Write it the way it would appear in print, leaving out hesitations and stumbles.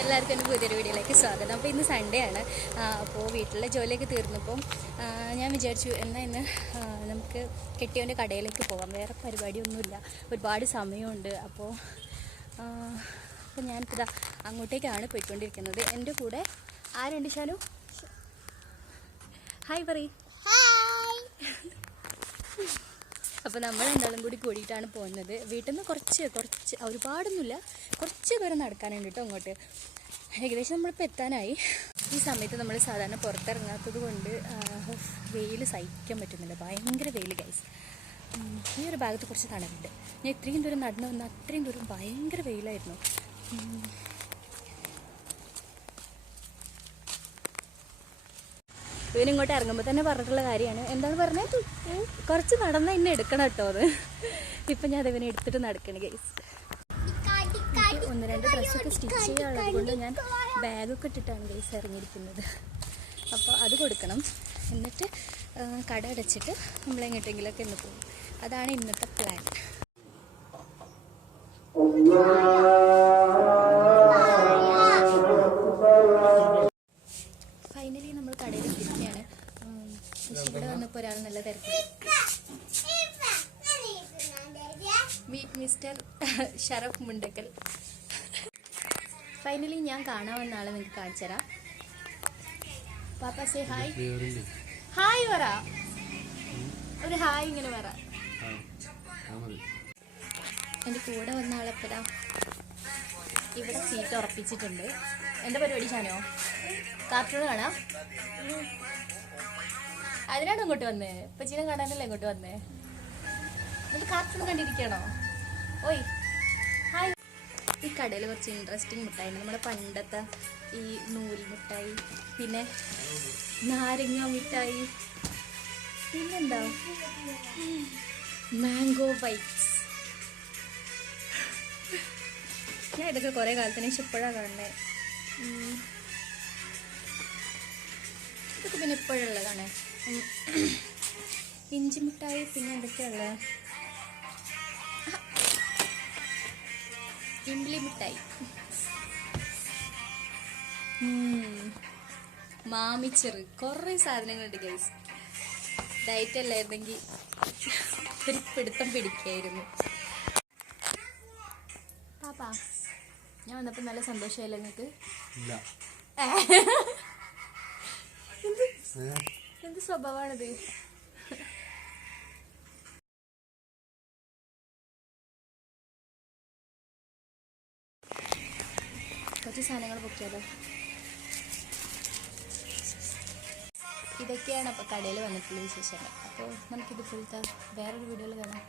എല്ലാവർക്കും എൻ്റെ പുതിയൊരു വീഡിയോയിലേക്ക് സ്വാഗതം. അപ്പോൾ ഇന്ന് സൺഡേ ആണ്. അപ്പോൾ വീട്ടിലെ ജോലിയൊക്കെ തീർന്നപ്പോൾ ഞാൻ വിചാരിച്ചു എന്നാൽ ഇന്ന് നമുക്ക് കെട്ടിയവൻ്റെ കടയിലേക്ക് പോകാം. വേറെ പരിപാടിയൊന്നുമില്ല, ഒരുപാട് സമയമുണ്ട്. അപ്പോൾ ഞാനിപ്പോൾ ഇതാ അങ്ങോട്ടേക്കാണ് പോയിക്കൊണ്ടിരിക്കുന്നത്. എൻ്റെ കൂടെ ആരുണ്ട്? ഷാനു, ഹായ് പറയ്. അപ്പോൾ നമ്മൾ രണ്ടാളും കൂടി കൂടിയിട്ടാണ് പോകുന്നത്. വീട്ടിൽ നിന്ന് കുറച്ച് ഒരുപാടൊന്നുമില്ല, കുറച്ച് ദൂരം നടക്കാനുണ്ട് കേട്ടോ അങ്ങോട്ട്. ഏകദേശം നമ്മളിപ്പോൾ എത്താനായി. ഈ സമയത്ത് നമ്മൾ സാധാരണ പുറത്തിറങ്ങാത്തത് കൊണ്ട് വെയിൽ സഹിക്കാൻ പറ്റുന്നില്ല, ഭയങ്കര വെയിൽ ഗൈസ്. ഈ ഒരു ഭാഗത്ത് കുറച്ച് തണലുണ്ട്. ഞാൻ ഇത്രയും ദൂരം നടന്നു വന്നാൽ അത്രയും ദൂരം ഭയങ്കര വെയിലായിരുന്നു. ഇവനിങ്ങോട്ട് ഇറങ്ങുമ്പോൾ തന്നെ പറഞ്ഞിട്ടുള്ള കാര്യമാണ്. എന്താണ് പറഞ്ഞത്? കുറച്ച് നടന്നാൽ എന്നെ എടുക്കണം കേട്ടോ. അത് ഇപ്പം ഞാൻ അതിവനെ എടുത്തിട്ട് നടക്കണം ഗൈസ്. എനിക്ക് 1-2 ഡ്രസ്സൊക്കെ സ്റ്റിച്ച് ചെയ്യാനുള്ളത് കൊണ്ട് ഞാൻ ബാഗൊക്കെ ഇട്ടിട്ടാണ് ഗൈസ് ഇറങ്ങിയിരിക്കുന്നത്. അപ്പോൾ അത് കൊടുക്കണം. എന്നിട്ട് കട അടച്ചിട്ട് നമ്മളെങ്ങോട്ടെങ്കിലൊക്കെ ഒന്ന് പോകും. അതാണ് ഇന്നത്തെ പ്ലാൻ. ഫൈനലി നമ്മൾ കടയിൽ എത്തിയിരിക്കുകയാണ്. ഇവിടെ വന്നപ്പോൾ ഒരാൾ നല്ല തിരക്ക്. Meet mister Sharaf Mundakkal. Finally ഞാൻ കാണാൻ വന്ന ആളെ നിങ്ങൾക്ക് കാണിച്ചു തരാം. പാപ്പ സേ ഹായ്. ഹായ് പറ, ഒരു ഹായ് ഇങ്ങനെ പറ. എൻ്റെ കൂടെ വന്ന ആളെപ്പതാ ഇവിടെ സീറ്റ് ഉറപ്പിച്ചിട്ടുണ്ട്. എന്താ പരിപാടി ഷാനോ? കാർട്ടൂൺ കാണാം. അതിനാണ് ഇങ്ങോട്ട് വന്നേ? പച്ചീനെ കാണാനല്ലേ ഇങ്ങോട്ട് വന്നേ? എന്നിട്ട് കാർട്ടൂൺ കണ്ടിരിക്കണോ? ഓയ് ഹായ്. ഈ കടയിൽ കുറച്ച് ഇൻട്രസ്റ്റിംഗ് മിഠായി ഉണ്ട്. നമ്മുടെ പണ്ടത്തെ ഈ നൂൽ മിഠായി, പിന്നെ നാരങ്ങ മിഠായി, പിന്നെന്താ മാംഗോ ബൈറ്റ്സ്. ഞാൻ ഇതൊക്കെ കുറേ കാലത്തിന് ശേഷം ഇപ്പോഴാണ് കാണുന്നത്. ഇതൊക്കെ പിന്നെ ഇപ്പോഴുള്ളതാണ്. ഇഞ്ചി മിഠായി, പിന്നെ എന്തൊക്കെയുള്ള ഇംബ്ലി മിഠായി, മാമിച്ചെറ്, കുറേ സാധനങ്ങളുണ്ട് ഗൈസ്. ഡയറ്റ് അല്ലായിരുന്നെങ്കിൽ ഒരു പിടുത്തം പിടിക്കായിരുന്നു. പാപ്പാ, ഞാൻ വന്നപ്പോൾ നല്ല സന്തോഷമായില്ല നിങ്ങൾക്ക്? എന്ത് സ്വഭാവമാണിത്? കുറച്ച് സാധനങ്ങൾ പൊക്കിയാലോ? ഇതൊക്കെയാണ് അപ്പോൾ കടയിൽ വന്നിട്ടുള്ള വിശേഷങ്ങൾ. അപ്പോൾ നമുക്കിത് പോലത്തെ വേറൊരു വീഡിയോയിൽ കാണാം.